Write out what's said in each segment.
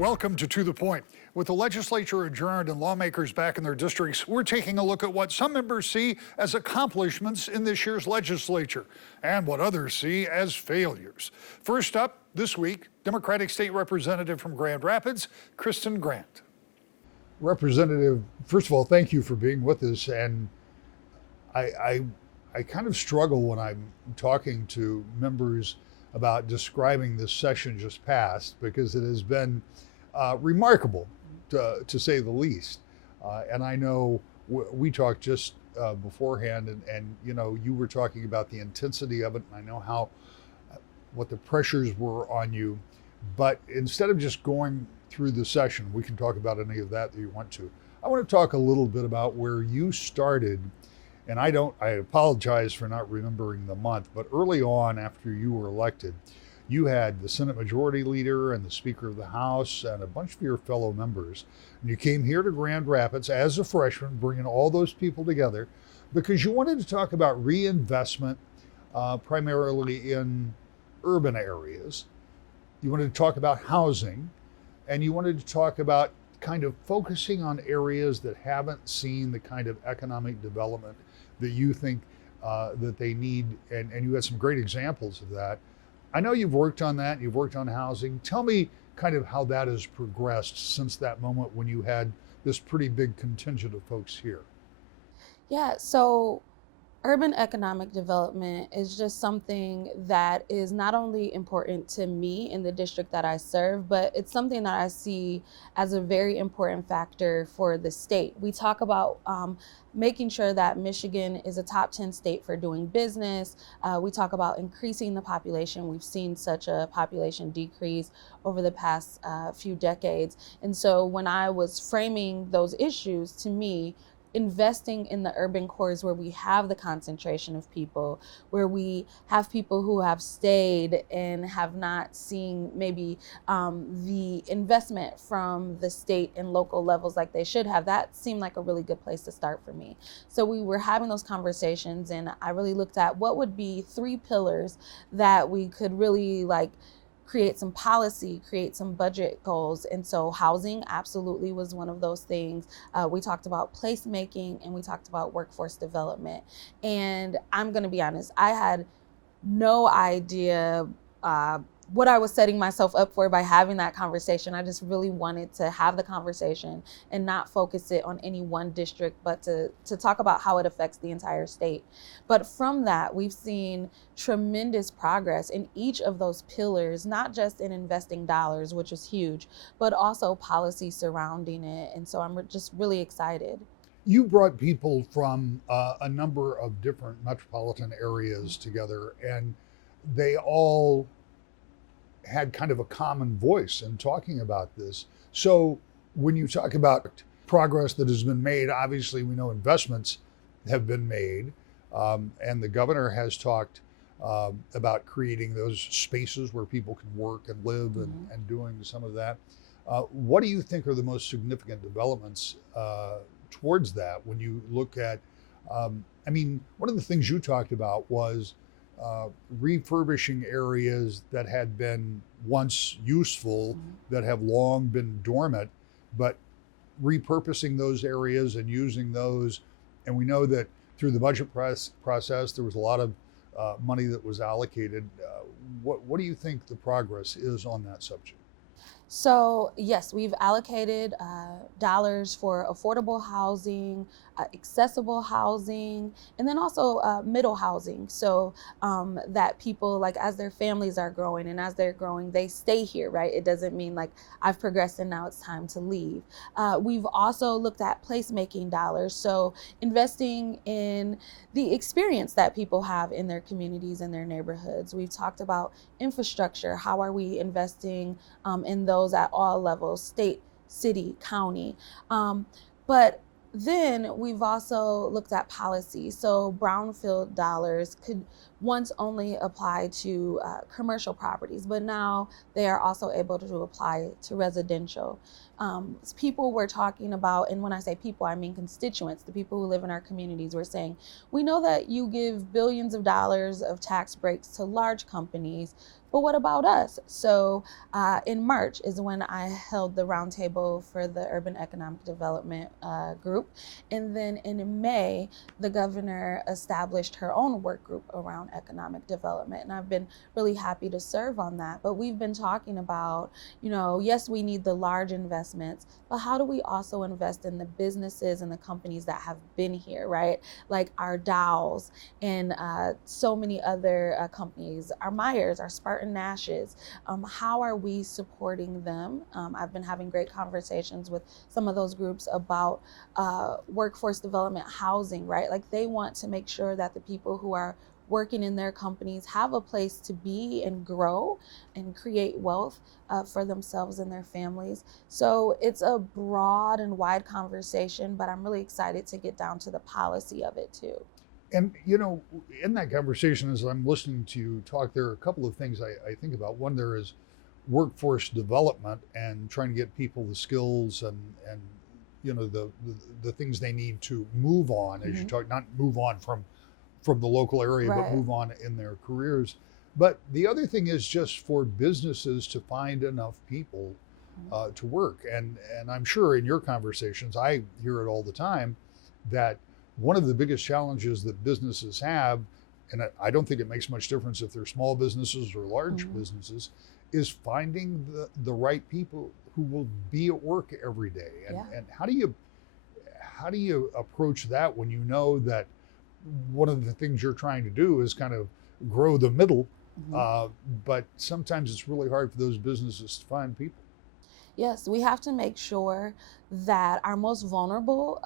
Welcome to the Point. With the legislature adjourned and lawmakers back in their districts, we're taking a look at what some members see as accomplishments in this year's legislature and what others see as failures. First up this week, Democratic State Representative from Grand Rapids, Kristen Grant. Representative, first of all, thank you for being with us. And I kind of struggle when I'm talking to members about describing this session just passed, because it has been remarkable, to say the least. And I know we talked just beforehand, and you know, you were talking about the intensity of it, and I know what the pressures were on you. But instead of just going through the session, we can talk about any of that you want to. I want to talk a little bit about where you started. And I apologize for not remembering the month, but early on after you were elected, you had the Senate Majority Leader and the Speaker of the House and a bunch of your fellow members. And you came here to Grand Rapids as a freshman, bringing all those people together because you wanted to talk about reinvestment, primarily in urban areas. You wanted to talk about housing, and you wanted to talk about kind of focusing on areas that haven't seen the kind of economic development that you think that they need, and you had some great examples of that. I know you've worked on that, you've worked on housing. Tell me kind of how that has progressed since that moment when you had this pretty big contingent of folks here. Yeah, so urban economic development is just something that is not only important to me in the district that I serve, but it's something that I see as a very important factor for the state. We talk about making sure that Michigan is a top 10 state for doing business. We talk about increasing the population. We've seen such a population decrease over the past few decades. And so when I was framing those issues, to me, investing in the urban cores where we have the concentration of people, where we have people who have stayed and have not seen maybe the investment from the state and local levels like they should have, that seemed like a really good place to start for me. So we were having those conversations, and I really looked at what would be 3 pillars that we could really create some policy, create some budget goals. And so housing absolutely was one of those things. We talked about placemaking, and we talked about workforce development. And I'm gonna be honest, I had no idea what I was setting myself up for by having that conversation. I just really wanted to have the conversation and not focus it on any one district, but to talk about how it affects the entire state. But from that, we've seen tremendous progress in each of those pillars, not just in investing dollars, which is huge, but also policy surrounding it. And so I'm just really excited. You brought people from a number of different metropolitan areas together, and they all had kind of a common voice in talking about this. So when you talk about progress that has been made, obviously we know investments have been made, and the governor has talked about creating those spaces where people can work and live, and doing some of that. What do you think are the most significant developments towards that when you look at, I mean, one of the things you talked about was refurbishing areas that had been once useful, that have long been dormant, but repurposing those areas and using those. And we know that through the budget process, there was a lot of money that was allocated. What do you think the progress is on that subject? So yes, we've allocated dollars for affordable housing, accessible housing, and then also middle housing, so that people, as their families are growing and as they're growing, they stay here, right? It doesn't mean I've progressed and now it's time to leave. We've also looked at placemaking dollars, so investing in the experience that people have in their communities and their neighborhoods. We've talked about infrastructure. How are we investing in those at all levels, state, city, county? But then we've also looked at policy. So brownfield dollars could once only apply to commercial properties, but now they are also able to apply to residential. People were talking about, and when I say people, I mean constituents, the people who live in our communities, were saying, we know that you give billions of dollars of tax breaks to large companies but what about us? So in March is when I held the roundtable for the Urban Economic Development group. And then in May, the governor established her own work group around economic development. And I've been really happy to serve on that. But we've been talking about, yes, we need the large investments, but how do we also invest in the businesses and the companies that have been here, right? Like our Dows and so many other companies, our Myers, our Spartan Nashes. How are we supporting them? I've been having great conversations with some of those groups about workforce development housing, right? Like they want to make sure that the people who are working in their companies have a place to be and grow and create wealth for themselves and their families. So it's a broad and wide conversation, but I'm really excited to get down to the policy of it too. And in that conversation, as I'm listening to you talk, there are a couple of things I think about. One, there is workforce development and trying to get people the skills and the things they need to move on, as you talk, not move on from the local area, but move on in their careers. But the other thing is just for businesses to find enough people to work. And I'm sure in your conversations, I hear it all the time, that one of the biggest challenges that businesses have, and I don't think it makes much difference if they're small businesses or large businesses, is finding the right people who will be at work every day. And how do you approach that when you know that one of the things you're trying to do is kind of grow the middle, but sometimes it's really hard for those businesses to find people? Yes, we have to make sure that our most vulnerable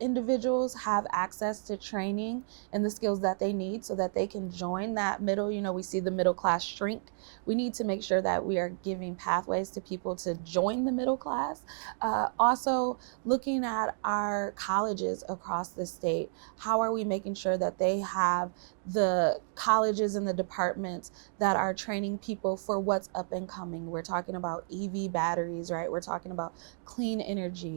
individuals have access to training and the skills that they need so that they can join that middle. We see the middle class shrink. We need to make sure that we are giving pathways to people to join the middle class. Also, looking at our colleges across the state, how are we making sure that they have the colleges and the departments that are training people for what's up and coming? We're talking about EV batteries, right? We're talking about clean energy.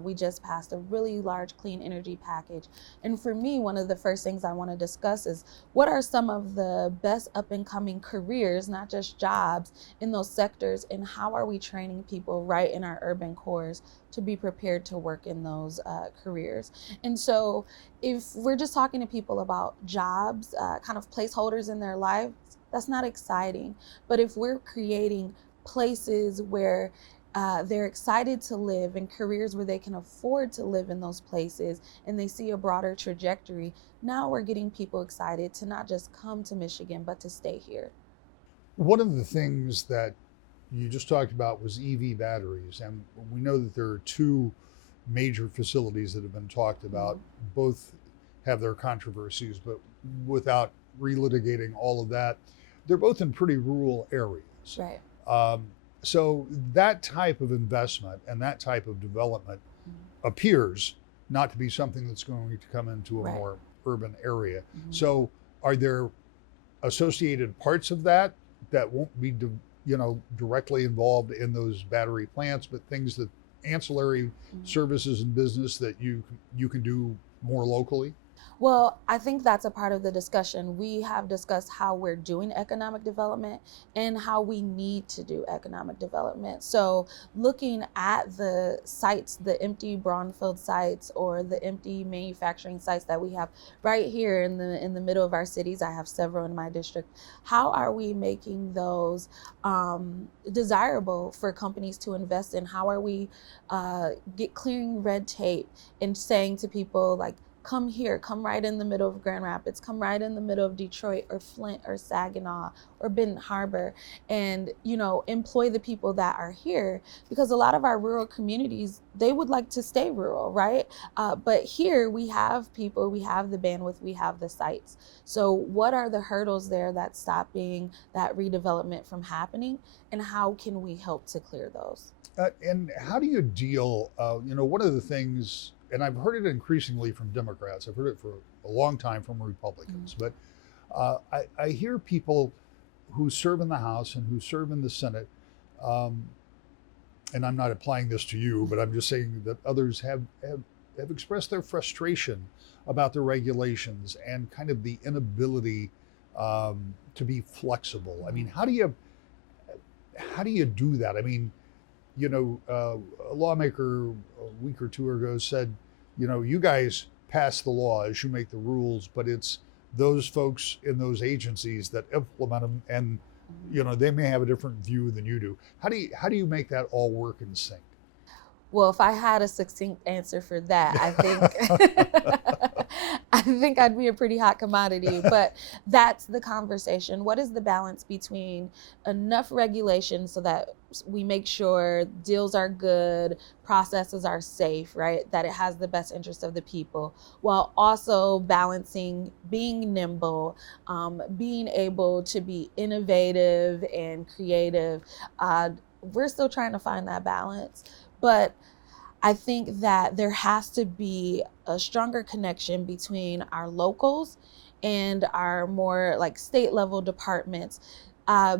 We just passed a really large clean energy package. And for me, one of the first things I want to discuss is what are some of the best up and coming careers, not just jobs, in those sectors, and how are we training people right in our urban cores to be prepared to work in those careers. And so if we're just talking to people about jobs, kind of placeholders in their lives, that's not exciting. But if we're creating places where they're excited to live and careers where they can afford to live in those places and they see a broader trajectory, now we're getting people excited to not just come to Michigan, but to stay here. One of the things that you just talked about was EV batteries, and we know that there are two major facilities that have been talked about. Both have their controversies, but without relitigating all of that, they're both in pretty rural areas. Right. So that type of investment and that type of development appears not to be something that's going to come into a more urban area. So are there associated parts of that won't be directly involved in those battery plants, but things that ancillary services and business that you can do more locally? Well, I think that's a part of the discussion. We have discussed how we're doing economic development and how we need to do economic development. So looking at the sites, the empty brownfield sites or the empty manufacturing sites that we have right here in the middle of our cities, I have several in my district. How are we making those desirable for companies to invest in? How are we clearing red tape and saying to people like, come here, come right in the middle of Grand Rapids, come right in the middle of Detroit or Flint or Saginaw or Benton Harbor, and employ the people that are here, because a lot of our rural communities, they would like to stay rural, right? But here we have people, we have the bandwidth, we have the sites. So what are the hurdles there that's stopping that redevelopment from happening, and how can we help to clear those? And how do you deal, one of the things, and I've heard it increasingly from Democrats, I've heard it for a long time from Republicans, but I hear people who serve in the House and who serve in the Senate, and I'm not applying this to you, but I'm just saying that others have expressed their frustration about the regulations and kind of the inability to be flexible. I mean, how do how do you do that? I mean, a lawmaker a week or two ago said, you guys pass the laws, you make the rules, but it's those folks in those agencies that implement them, and they may have a different view than you do. How do you make that all work in sync? Well, if I had a succinct answer for that, I think I think I'd be a pretty hot commodity. But that's the conversation. What is the balance between enough regulation so that we make sure deals are good, processes are safe, right? That it has the best interest of the people, while also balancing being nimble, being able to be innovative and creative. We're still trying to find that balance. But I think that there has to be a stronger connection between our locals and our more like state level departments,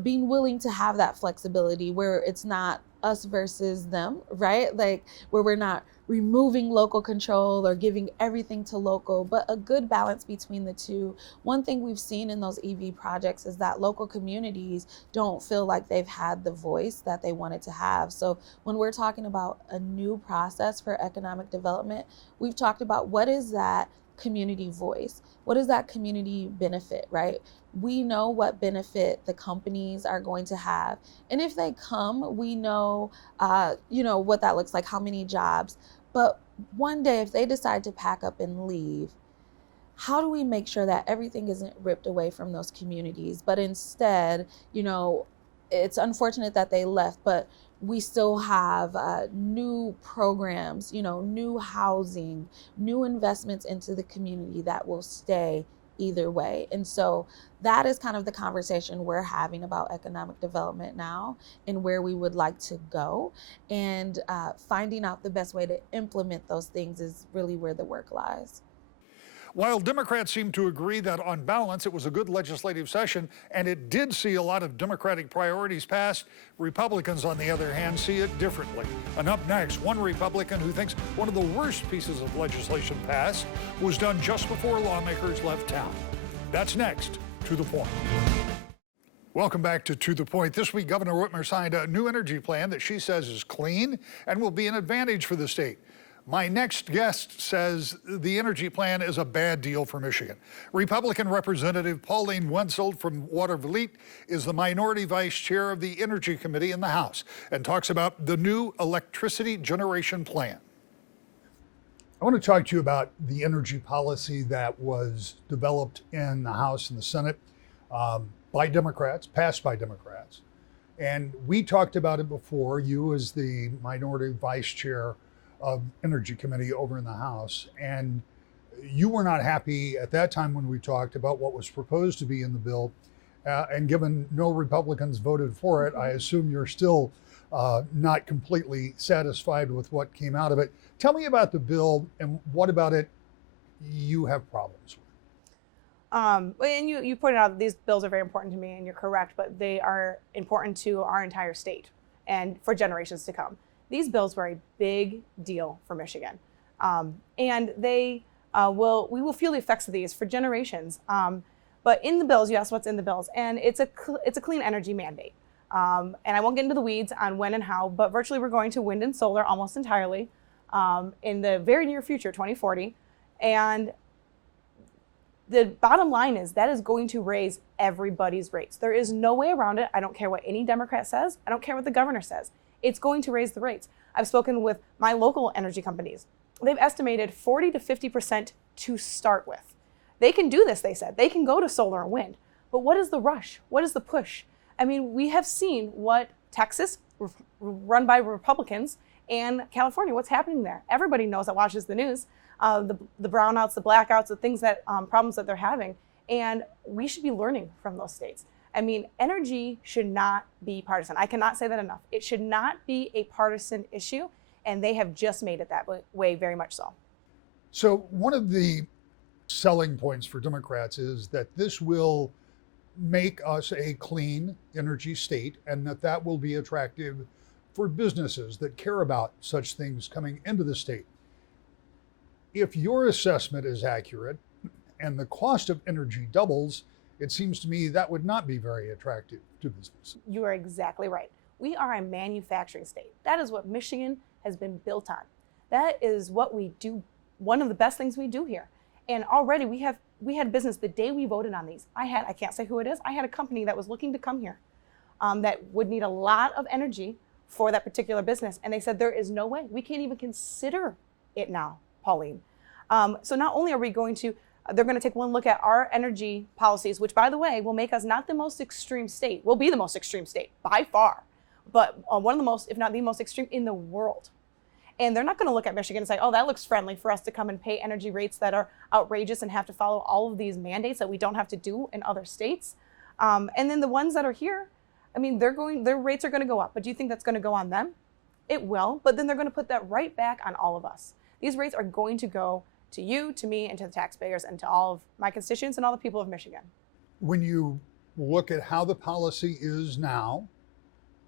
being willing to have that flexibility where it's not us versus them, right? Like where we're not removing local control or giving everything to local, but a good balance between the two. One thing we've seen in those EV projects is that local communities don't feel like they've had the voice that they wanted to have. So when we're talking about a new process for economic development, we've talked about what is that community voice? What is that community benefit, right? We know what benefit the companies are going to have. And if they come, we know, what that looks like, how many jobs. But one day, if they decide to pack up and leave, how do we make sure that everything isn't ripped away from those communities? But instead, it's unfortunate that they left, but we still have new programs, new housing, new investments into the community that will stay either way. And so that is kind of the conversation we're having about economic development now and where we would like to go. And finding out the best way to implement those things is really where the work lies. While Democrats seem to agree that on balance it was a good legislative session and it did see a lot of Democratic priorities passed, Republicans, on the other hand, see it differently. And up next, one Republican who thinks one of the worst pieces of legislation passed was done just before lawmakers left town. That's next. To the Point. Welcome back to The Point. This week, Governor Whitmer signed a new energy plan that she says is clean and will be an advantage for the state. My next guest says the energy plan is a bad deal for Michigan. Republican Representative Pauline Wendzel from Watervliet is the minority vice chair of the Energy Committee in the House and talks about the new electricity generation plan. I want to talk to you about the energy policy that was developed in the House and the Senate by Democrats, passed by Democrats. And we talked about it before, you as the minority vice chair of Energy Committee over in the House. And you were not happy at that time when we talked about what was proposed to be in the bill. And given no Republicans voted for it, I assume you're still not completely satisfied with what came out of it. Tell me about the bill and what about it you have problems with. And you pointed out that these bills are very important to me, and you're correct, but they are important to our entire state and for generations to come. These bills were a big deal for Michigan, and we will feel the effects of these for generations. But in the bills, you asked what's in the bills, and it's a clean energy mandate. And I won't get into the weeds on when and how, but virtually we're going to wind and solar almost entirely in the very near future, 2040. And the bottom line is that is going to raise everybody's rates. There is no way around it. I don't care what any Democrat says. I don't care what the governor says. It's going to raise the rates. I've spoken with my local energy companies. They've estimated 40 to 50% to start with. They can do this, they said. They can go to solar and wind. But what is the rush? What is the push? I mean, we have seen what Texas, run by Republicans, and California, what's happening there. Everybody knows that watches the news, the brownouts, the blackouts, the things that problems that they're having. And we should be learning from those states. I mean, energy should not be partisan. I cannot say that enough. It should not be a partisan issue, and they have just made it that way, very much so. So one of the selling points for Democrats is that this will make us a clean energy state and that will be attractive for businesses that care about such things coming into the state. If your assessment is accurate and the cost of energy doubles, it seems to me that would not be very attractive to business. You are exactly right. We are a manufacturing state. That is what Michigan has been built on. That is what we do, one of the best things we do here. And already we had business the day we voted on these. I can't say who it is, I had a company that was looking to come here that would need a lot of energy for that particular business. And they said, there is no way, we can't even consider it now, Pauline. So not only are we going to, they're going to take one look at our energy policies, which by the way, will make us not the most extreme state. We'll be the most extreme state by far, but one of the most, if not the most extreme in the world. And they're not going to look at Michigan and say, oh, that looks friendly for us to come and pay energy rates that are outrageous and have to follow all of these mandates that we don't have to do in other states. And then the ones that are here, I mean, their rates are going to go up, but do you think that's going to go on them? It will, but then they're going to put that right back on all of us. These rates are going to go to you, to me, and to the taxpayers, and to all of my constituents and all the people of Michigan. When you look at how the policy is now,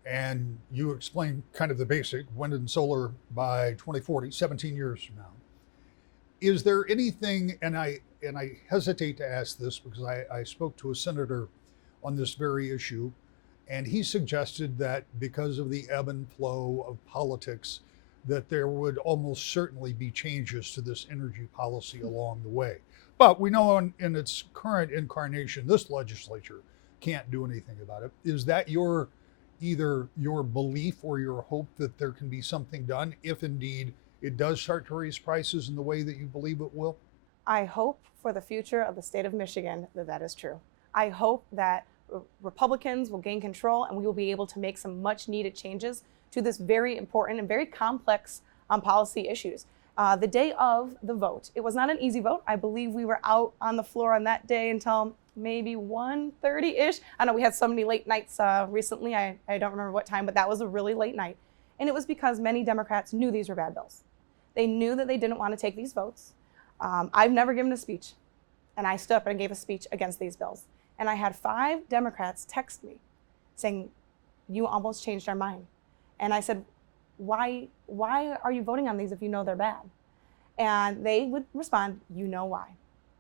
and you explain kind of the basic, wind and solar by 2040, 17 years from now, is there anything, and I hesitate to ask this because I spoke to a senator on this very issue, and he suggested that because of the ebb and flow of politics, that there would almost certainly be changes to this energy policy along the way. But we know in its current incarnation, this legislature can't do anything about it. Is that either your belief or your hope that there can be something done if indeed it does start to raise prices in the way that you believe it will? I hope for the future of the state of Michigan that is true. I hope that Republicans will gain control and we will be able to make some much needed changes to this very important and very complex policy issues. The day of the vote, it was not an easy vote. I believe we were out on the floor on that day until maybe 1:30-ish. I know we had so many late nights recently. I don't remember what time, but that was a really late night. And it was because many Democrats knew these were bad bills. They knew that they didn't want to take these votes. I've never given a speech, and I stood up and gave a speech against these bills. And I had 5 Democrats text me saying, you almost changed our mind. And I said, why are you voting on these if you know they're bad? And they would respond, you know why.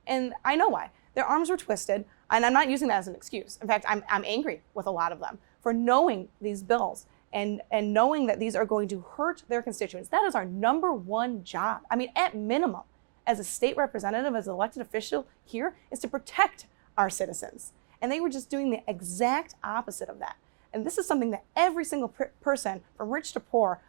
And I know why. Their arms were twisted, and I'm not using that as an excuse. In fact, I'm angry with a lot of them for knowing these bills and knowing that these are going to hurt their constituents. That is our #1 job. I mean, at minimum, as a state representative, as an elected official here, is to protect our citizens. And they were just doing the exact opposite of that. And this is something that every single person, from rich to poor,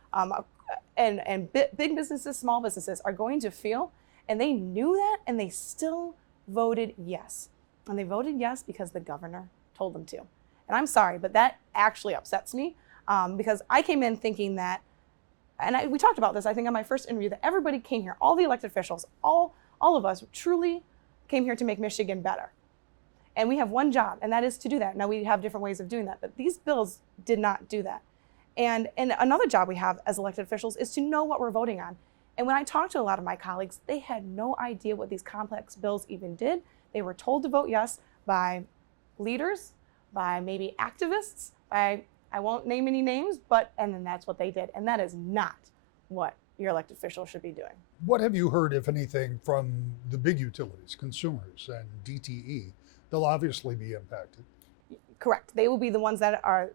and big businesses, small businesses, are going to feel. And they knew that, and they still voted yes. And they voted yes because the governor told them to. And I'm sorry, but that actually upsets me because I came in thinking that, and we talked about this, I think, on my first interview, that everybody came here, all the elected officials, all of us truly came here to make Michigan better. And we have one job, and that is to do that. Now, we have different ways of doing that, but these bills did not do that. And another job we have as elected officials is to know what we're voting on. And when I talked to a lot of my colleagues, they had no idea what these complex bills even did. They were told to vote yes by leaders, by maybe activists, by, I won't name any names, and then that's what they did. And that is not what your elected official should be doing. What have you heard, if anything, from the big utilities, consumers and DTE? They'll obviously be impacted. Correct. They will be the ones that are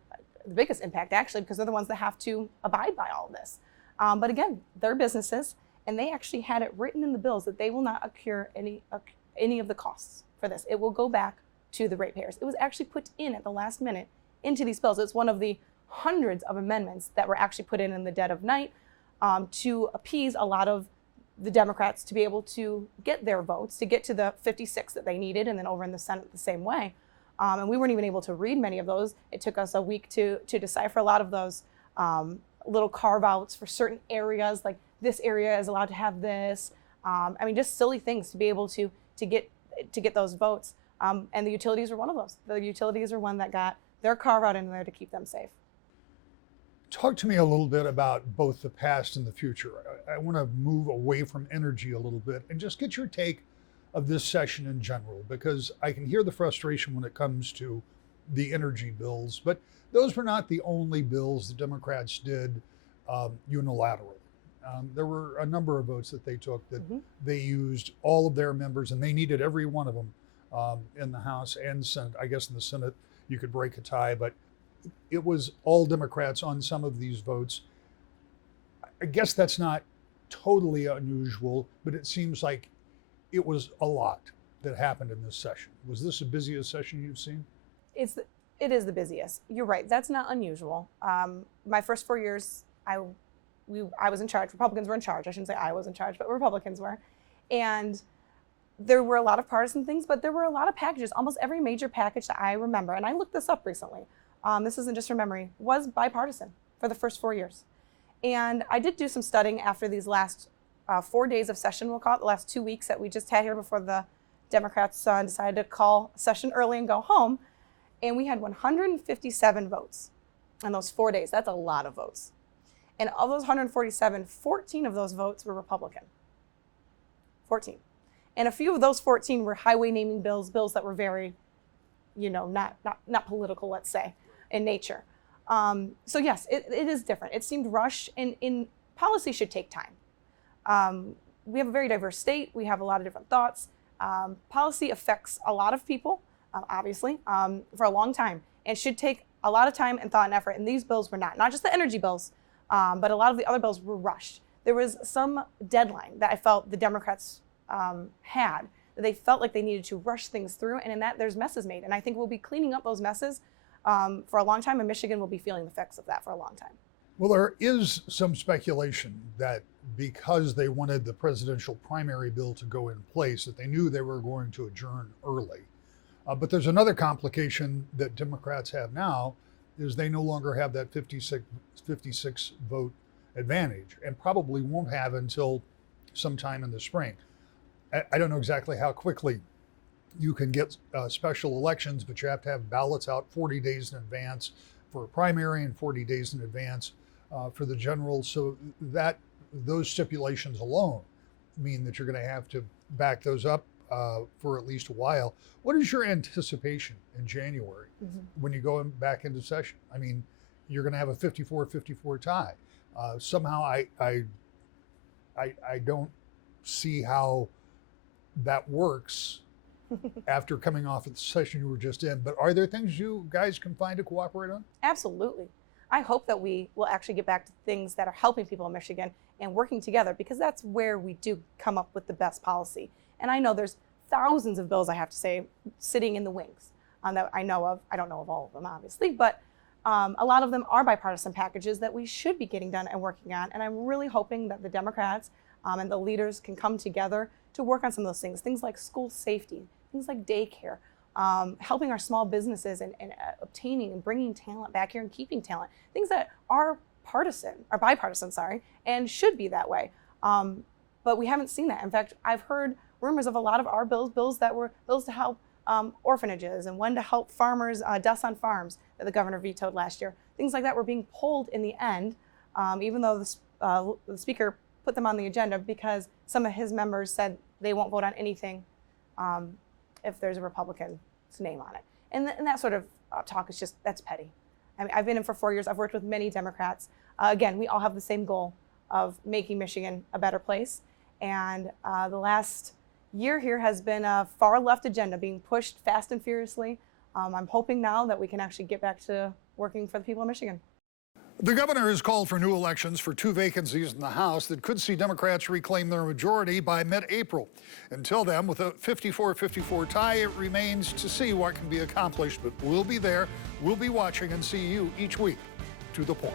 the biggest impact, actually, because they're the ones that have to abide by all of this. But again, they're businesses, and they actually had it written in the bills that they will not accrue any of the costs for this. It will go back to the ratepayers. It was actually put in at the last minute into these bills. It's one of the hundreds of amendments that were actually put in the dead of night to appease a lot of the Democrats to be able to get their votes, to get to the 56 that they needed, and then over in the Senate the same way. And we weren't even able to read many of those. It took us a week to decipher a lot of those little carve-outs for certain areas, like this area is allowed to have this. I mean, just silly things to be able to get those votes. And the utilities were one of those. The utilities are one that got their carve-out in there to keep them safe. Talk to me a little bit about both the past and the future. I want to move away from energy a little bit and just get your take of this session in general, because I can hear the frustration when it comes to the energy bills, but those were not the only bills the Democrats did unilaterally. There were a number of votes that they took that they used all of their members, and they needed every one of them in the House and Senate. I guess in the Senate you could break a tie, but it was all Democrats on some of these votes. I guess that's not totally unusual, but it seems like it was a lot that happened in this session. Was this the busiest session you've seen? It is the busiest. You're right. That's not unusual. My first 4 years, I was in charge. Republicans were in charge. I shouldn't say I was in charge, but Republicans were. And there were a lot of partisan things, but there were a lot of packages. Almost every major package that I remember, and I looked this up recently, this isn't just from memory, was bipartisan for the first 4 years. And I did do some studying after these last 4 days of session, we'll call it, the last 2 weeks that we just had here before the Democrats decided to call session early and go home. And we had 157 votes in those 4 days. That's a lot of votes. And of those 147, 14 of those votes were Republican. 14. And a few of those 14 were highway naming bills, bills that were very, not political, let's say, in nature. So yes, it is different. It seemed rushed, and in policy should take time. We have a very diverse state. We have a lot of different thoughts. Policy affects a lot of people, obviously, for a long time, and should take a lot of time and thought and effort. And these bills were not just the energy bills, but a lot of the other bills were rushed. There was some deadline that I felt the Democrats had, that they felt like they needed to rush things through, and in that there's messes made. And I think we'll be cleaning up those messes for a long time, and Michigan will be feeling the effects of that for a long time. Well, there is some speculation that because they wanted the presidential primary bill to go in place, that they knew they were going to adjourn early. But there's another complication that Democrats have now, is they no longer have that 56 vote advantage, and probably won't have until sometime in the spring. I don't know exactly how quickly you can get special elections, but you have to have ballots out 40 days in advance for a primary and 40 days in advance for the general. So that those stipulations alone mean that you're going to have to back those up for at least a while. What is your anticipation in January when you go back into session? I mean, you're going to have a 54-54 tie. Somehow I don't see how that works after coming off of the session you were just in. But are there things you guys can find to cooperate on? Absolutely. I hope that we will actually get back to things that are helping people in Michigan and working together, because that's where we do come up with the best policy. And I know there's thousands of bills, I have to say, sitting in the wings that I know of. I don't know of all of them, obviously, but a lot of them are bipartisan packages that we should be getting done and working on. And I'm really hoping that the Democrats and the leaders can come together to work on some of those things, things like school safety, things like daycare, helping our small businesses and obtaining and bringing talent back here and keeping talent, things that are bipartisan, and should be that way. But we haven't seen that. In fact, I've heard rumors of a lot of our bills that were bills to help orphanages, and one to help farmers, deaths on farms, that the governor vetoed last year. Things like that were being pulled in the end, even though the speaker put them on the agenda, because some of his members said they won't vote on anything if there's a Republican's name on it. And that sort of talk is that's petty. I mean, I've been in for 4 years. I've worked with many Democrats. Again, we all have the same goal of making Michigan a better place. And the last year here has been a far left agenda being pushed fast and furiously. I'm hoping now that we can actually get back to working for the people of Michigan. The governor has called for new elections for 2 vacancies in the House that could see Democrats reclaim their majority by mid-April. Until then, with a 54-54 tie, it remains to see what can be accomplished, but we'll be there, we'll be watching, and see you each week. To the point.